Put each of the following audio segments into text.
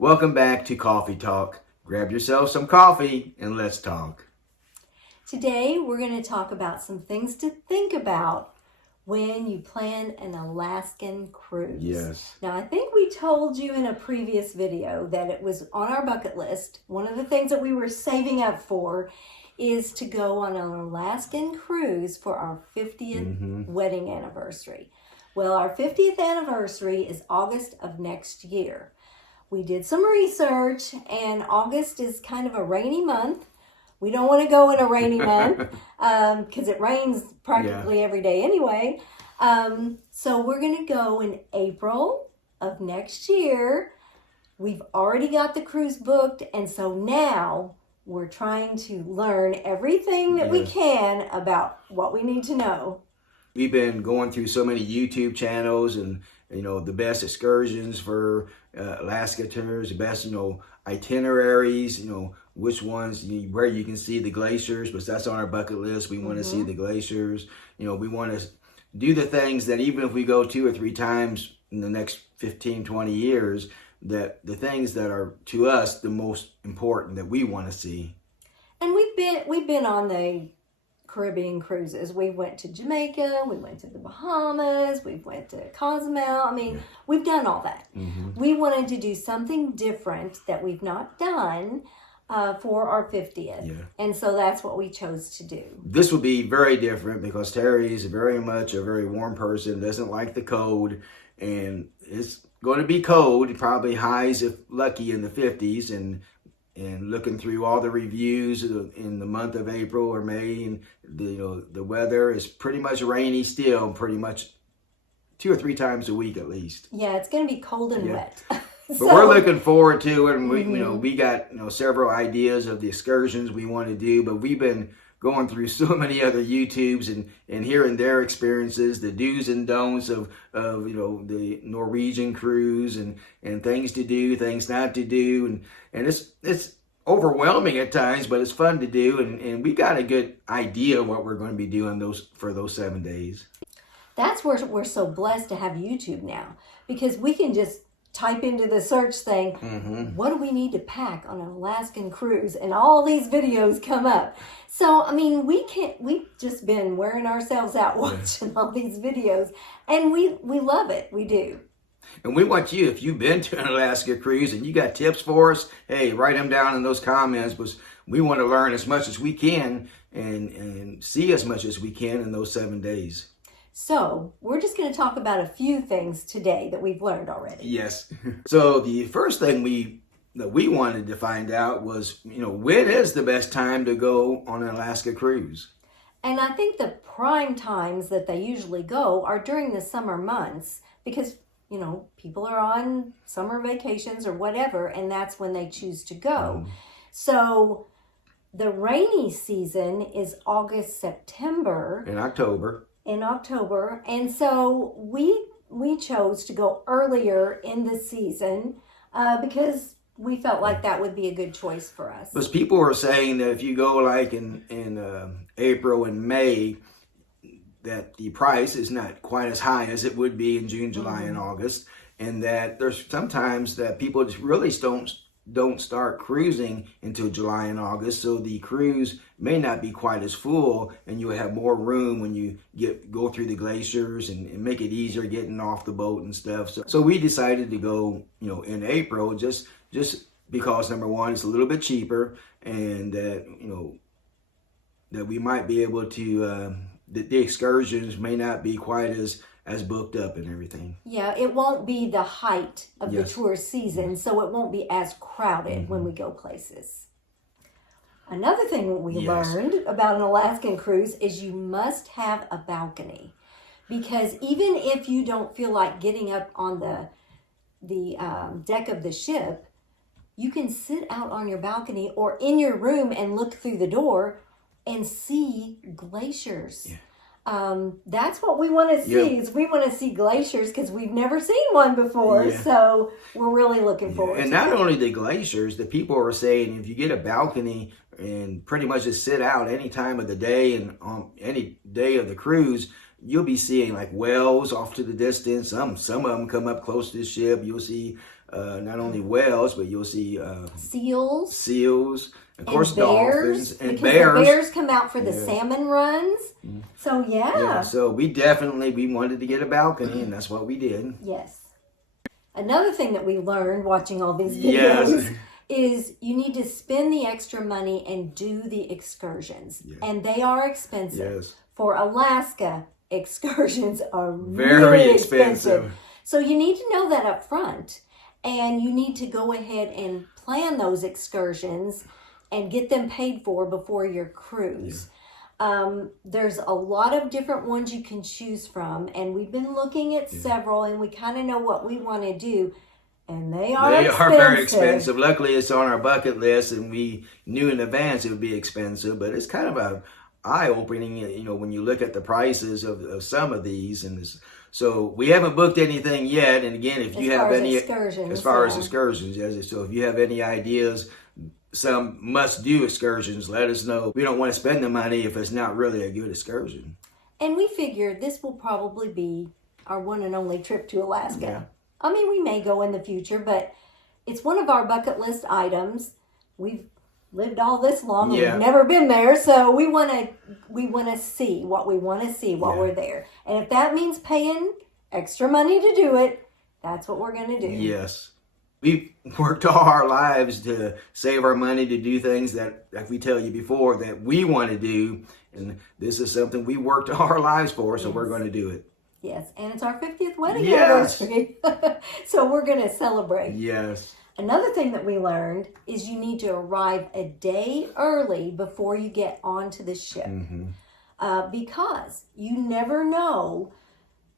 Welcome back to Coffee Talk. Grab yourself some coffee and let's talk. Today we're going to talk about some things to think about when you plan an Alaskan cruise. Yes. Now, I think we told you in a previous video that it was on our bucket list. One of the things that we were saving up for is to go on an Alaskan cruise for our 50th wedding anniversary. Well, our 50th anniversary is August of next year. We did some research, and August is kind of a rainy month. We don't want to go in a rainy month because it rains practically every day anyway. So we're going to go in April of next year. We've already got the cruise booked, and so now we're trying to learn everything that we can about what we need to know. We've been going through so many YouTube channels and, the best excursions for Alaska tours, the best, itineraries, which ones, where you can see the glaciers, but that's on our bucket list. We want to see the glaciers. We want to do the things that even if we go 2 or 3 times in the next 15, 20 years, that the things that are to us the most important that we want to see. And we've been on the Caribbean cruises. We went to Jamaica, we went to the Bahamas, we went to Cozumel. We've done all that. We wanted to do something different that we've not done for our 50th. Yeah. And so that's what we chose to do. This will be very different because Terri is very much a very warm person, doesn't like the cold, and it's going to be cold, probably highs if lucky in the 50s, and looking through all the reviews in the month of April or May, and the weather is pretty much rainy still, pretty much 2 or 3 times a week at least. Yeah, it's going to be cold and wet. But we're looking forward to it, and we got several ideas of the excursions we want to do, but we've been going through so many other YouTubes and hearing their experiences, the do's and don'ts of the Norwegian cruise and things to do, things not to do, and it's overwhelming at times, but it's fun to do, and we got a good idea of what we're going to be doing for those 7 days. That's where we're so blessed to have YouTube now, because we can just type into the search thing, what do we need to pack on an Alaskan cruise? And all these videos come up. So, we've just been wearing ourselves out watching all these videos, and we love it. We do. And we want you, if you've been to an Alaska cruise and you got tips for us, hey, write them down in those comments, because we want to learn as much as we can and see as much as we can in those 7 days. So, we're just going to talk about a few things today that we've learned already. Yes. So, the first thing that we wanted to find out was, when is the best time to go on an Alaska cruise? And I think the prime times that they usually go are during the summer months because, people are on summer vacations or whatever, and that's when they choose to go. So, the rainy season is August, September. In October, and so we chose to go earlier in the season because we felt like that would be a good choice for us. Because people were saying that if you go like in April and May, that the price is not quite as high as it would be in June, July, and August, and that there's sometimes that people just really don't start cruising until July and August, so the cruise may not be quite as full, and you have more room when you go through the glaciers and make it easier getting off the boat and stuff. So we decided to go, in April, just because number one, it's a little bit cheaper, and that that we might be able to the excursions may not be quite as booked up and everything. Yeah, it won't be the height of the tour season, so it won't be as crowded when we go places. Another thing we learned about an Alaskan cruise is you must have a balcony, because even if you don't feel like getting up on the deck of the ship, you can sit out on your balcony or in your room and look through the door and see glaciers. That's what we want to see. Is we want to see glaciers because we've never seen one before. So we're really looking forward to it. And not only the glaciers, the people are saying if you get a balcony and pretty much just sit out any time of the day and on any day of the cruise, you'll be seeing like whales off to the distance. Some of them come up close to the ship. You'll see not only whales, but you'll see seals, of course, dolphins and because bears. The bears come out for the Yes. salmon runs. So Yeah, so we wanted to get a balcony, and that's what we did. Yes. Another thing that we learned watching all these videos Yes. is you need to spend the extra money and do the excursions. Yes. And they are expensive. Yes. For Alaska, excursions are Very really expensive. So you need to know that up front. And you need to go ahead and plan those excursions and get them paid for before your cruise. There's a lot of different ones you can choose from, and we've been looking at several, and we kind of know what we want to do, and they are very expensive. Luckily, it's on our bucket list, and we knew in advance it would be expensive, but it's kind of a eye-opening, you know, when you look at the prices of some of these. And so we haven't booked anything yet, and again, if you have any excursions, as far as excursions, yes. So if you have any ideas, some must-do excursions, let us know. We don't want to spend the money if it's not really a good excursion. And we figured this will probably be our one and only trip to Alaska. Yeah. I mean, we may go in the future, but it's one of our bucket list items. We've lived all this long and we've never been there, so we want to see what we want to see while we're there. And if that means paying extra money to do it, that's what we're going to do. Yes. We've worked all our lives to save our money to do things that, like we tell you before, that we want to do. And this is something we worked all our lives for, so we're going to do it. Yes, and it's our 50th wedding anniversary. So we're going to celebrate. Yes. Another thing that we learned is you need to arrive a day early before you get onto the ship. Because you never know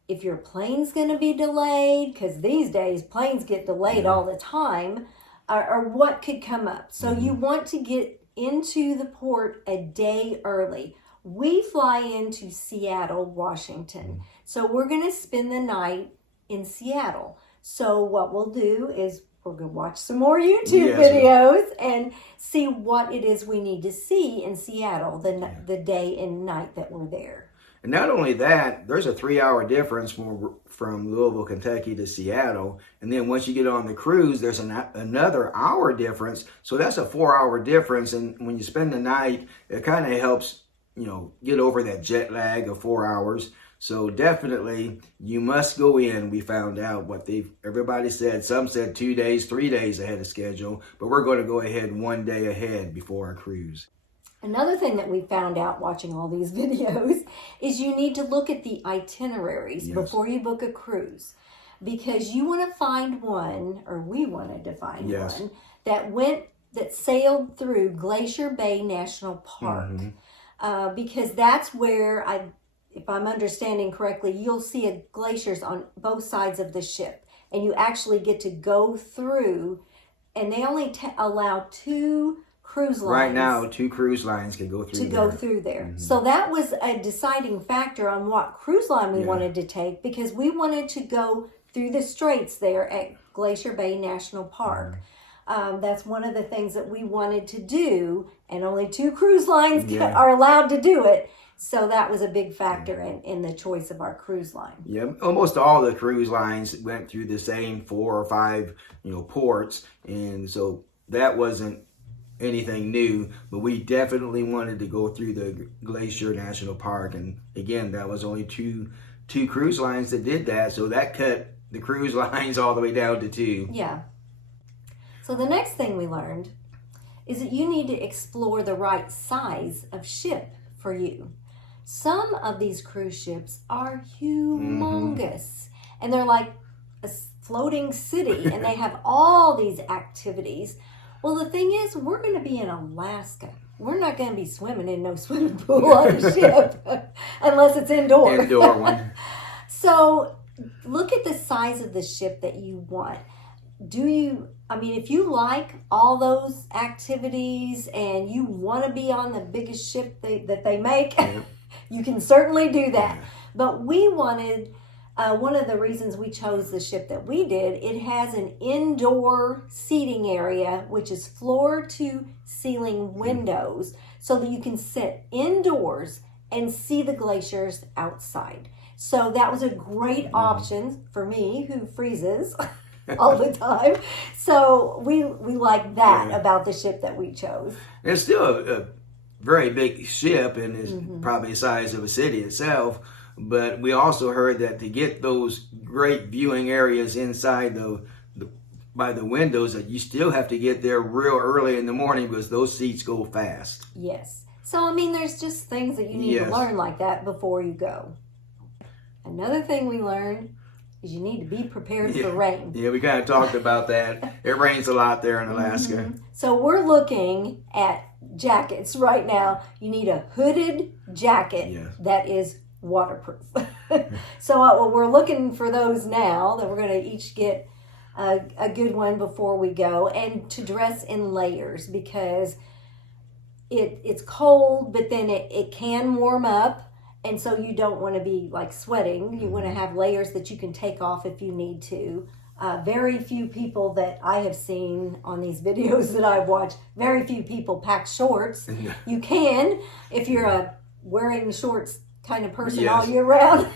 if your plane's going to be delayed, because these days planes get delayed all the time, or what could come up. So you want to get into the port a day early. We fly into Seattle, Washington. So we're going to spend the night in Seattle. So what we'll do is we're going to watch some more YouTube videos and see what it is we need to see in Seattle the day and night that we're there. And not only that, there's a 3-hour difference from Louisville, Kentucky to Seattle. And then once you get on the cruise, there's another hour difference. So that's a 4-hour difference. And when you spend the night, it kind of helps, you know, get over that jet lag of 4 hours. So definitely, you must go in. We found out what everybody said. Some said 2 days, 3 days ahead of schedule. But we're going to go ahead 1 day ahead before our cruise. Another thing that we found out watching all these videos is you need to look at the itineraries before you book a cruise, because you want to find one, or we wanted to find one, that sailed through Glacier Bay National Park, because that's where, if I'm understanding correctly, you'll see glaciers on both sides of the ship, and you actually get to go through, and they only allow 2 cruise lines. Right now, 2 cruise lines can go through there. So that was a deciding factor on what cruise line we wanted to take, because we wanted to go through the straits there at Glacier Bay National Park. That's one of the things that we wanted to do, and only 2 cruise lines are allowed to do it. So that was a big factor in the choice of our cruise line. Yeah, almost all the cruise lines went through the same 4 or 5, ports, and so that wasn't anything new, but we definitely wanted to go through the Glacier National Park. And again, that was only two cruise lines that did that, so that cut the cruise lines all the way down to 2. Yeah. So the next thing we learned is that you need to explore the right size of ship for you. Some of these cruise ships are humongous, and they're like a floating city, and they have all these activities. Well, the thing is, we're going to be in Alaska. We're not going to be swimming in no swimming pool on a ship unless it's indoor. Indoor one. So look at the size of the ship that you want. If you like all those activities and you want to be on the biggest ship that they make, you can certainly do that. But we wanted... one of the reasons we chose the ship that we did, it has an indoor seating area, which is floor to ceiling windows, so that you can sit indoors and see the glaciers outside. So that was a great option for me, who freezes. all the time. So we like that Yeah. about the ship that we chose. It's still a very big ship and is probably the size of a city itself. But we also heard that to get those great viewing areas inside by the windows, that you still have to get there real early in the morning because those seats go fast. Yes. So, I mean, there's just things that you need to learn like that before you go. Another thing we learned is you need to be prepared for rain. Yeah, we kind of talked about that. It rains a lot there in Alaska. So we're looking at jackets right now. You need a hooded jacket that is waterproof. So we're looking for those now, that we're going to each get a good one before we go, and to dress in layers, because it's cold, but then it can warm up, and so you don't want to be like sweating. You want to have layers that you can take off if you need to. Very few people that I have seen on these videos that I've watched, very few people pack shorts. You can if you're a wearing shorts kind of person all year round.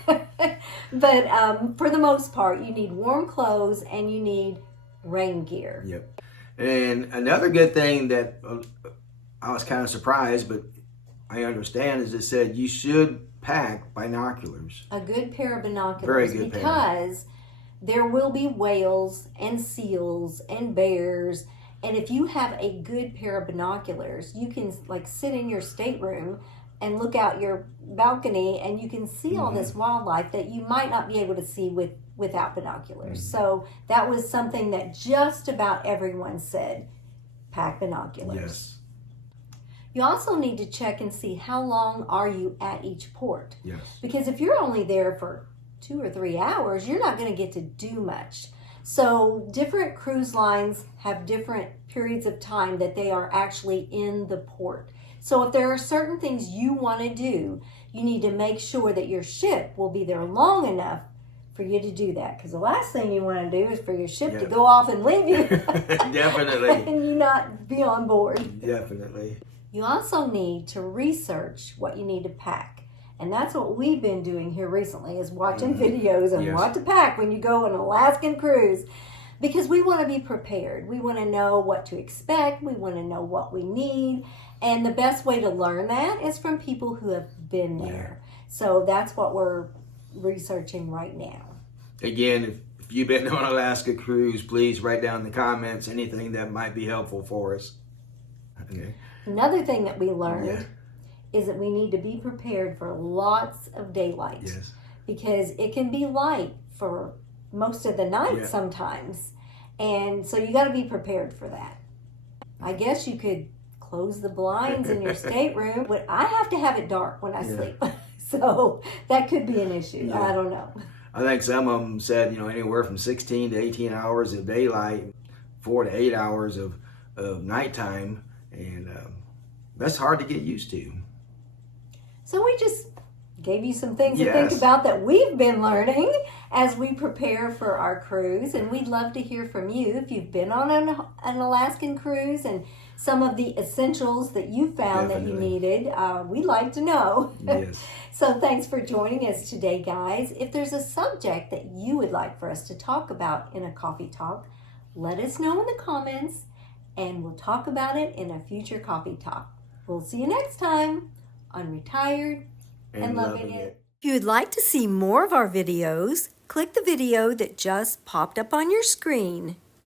But for the most part, you need warm clothes and you need rain gear. Yep. And another good thing that I was kind of surprised, but I understand, is it said you should pack binoculars. A good pair of binoculars. Very good because there will be whales and seals and bears. And if you have a good pair of binoculars, you can like sit in your stateroom and look out your balcony, and you can see all this wildlife that you might not be able to see without binoculars. So that was something that just about everyone said, pack binoculars. Yes. You also need to check and see how long are you at each port. Yes. Because if you're only there for 2 or 3 hours, you're not going to get to do much. So different cruise lines have different periods of time that they are actually in the port. So if there are certain things you want to do, you need to make sure that your ship will be there long enough for you to do that. Because the last thing you want to do is for your ship to go off and leave you. Definitely. And you not be on board. Definitely. You also need to research what you need to pack. And that's what we've been doing here recently, is watching videos on what to pack when you go on an Alaskan cruise. Because we want to be prepared. We want to know what to expect. We want to know what we need. And the best way to learn that is from people who have been there. So that's what we're researching right now. Again, if you've been on an Alaska cruise, please write down in the comments anything that might be helpful for us. Okay. Another thing that we learned is that we need to be prepared for lots of daylight. Yes. Because it can be light for most of the night sometimes. And so you got to be prepared for that. I guess you could close the blinds in your stateroom, but I have to have it dark when I sleep. So that could be an issue. I don't know. I think some of them said, anywhere from 16 to 18 hours of daylight, 4 to 8 hours of nighttime. And that's hard to get used to. So we just gave you some things to think about that we've been learning as we prepare for our cruise. And we'd love to hear from you if you've been on an Alaskan cruise and some of the essentials that you found that you needed. We'd like to know. Yes. So thanks for joining us today, guys. If there's a subject that you would like for us to talk about in a coffee talk, let us know in the comments, and we'll talk about it in a future coffee talk. We'll see you next time on Retired and Loving It. If you'd like to see more of our videos, click the video that just popped up on your screen.